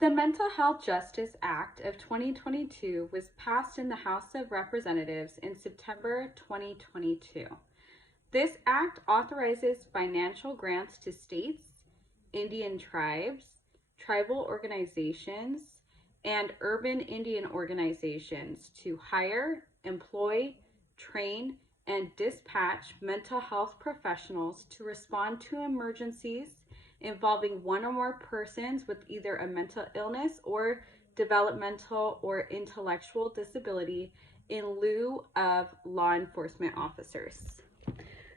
The Mental Health Justice Act of 2022 was passed in the House of Representatives in September 2022. This act authorizes financial grants to states, Indian tribes, tribal organizations, and urban Indian organizations to hire, employ, train, and dispatch mental health professionals to respond to emergencies involving one or more persons with either a mental illness or developmental or intellectual disability in lieu of law enforcement officers.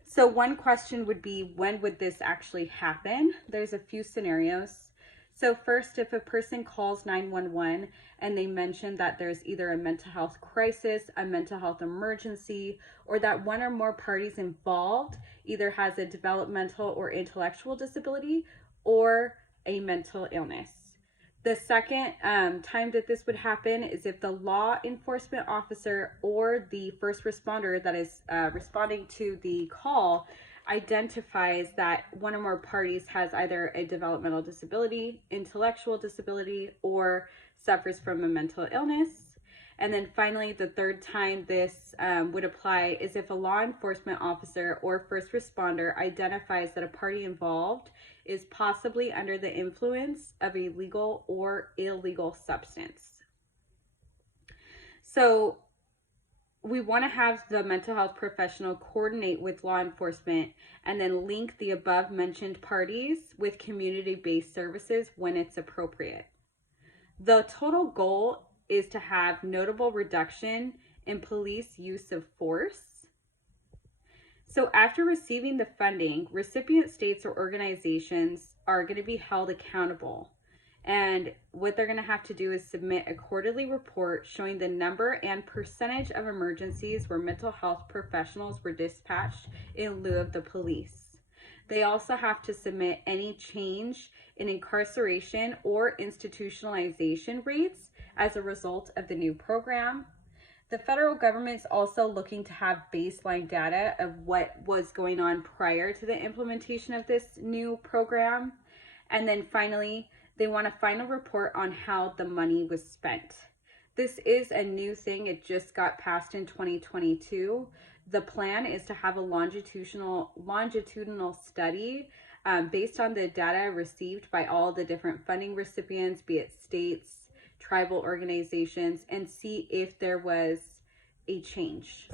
So one question would be, when would this actually happen? There's a few scenarios. So first, if a person calls 911 and they mention that there's either a mental health crisis, a mental health emergency, or that one or more parties involved either has a developmental or intellectual disability or a mental illness. The second time that this would happen is if the law enforcement officer or the first responder that is responding to the call identifies that one or more parties has either a developmental disability, intellectual disability, or suffers from a mental illness. And then finally, the third time this would apply is if a law enforcement officer or first responder identifies that a party involved is possibly under the influence of a legal or illegal substance. So we want to have the mental health professional coordinate with law enforcement and then link the above mentioned parties with community-based services when it's appropriate. The total goal is to have notable reduction in police use of force. So after receiving the funding, recipient states or organizations are going to be held accountable. And what they're going to have to do is submit a quarterly report showing the number and percentage of emergencies where mental health professionals were dispatched in lieu of the police. They also have to submit any change in incarceration or institutionalization rates as a result of the new program. The federal government's also looking to have baseline data of what was going on prior to the implementation of this new program. And then finally, they want a final report on how the money was spent. This is a new thing. It just got passed in 2022. The plan is to have a longitudinal study based on the data received by all the different funding recipients, be it states, tribal organizations, and see if there was a change.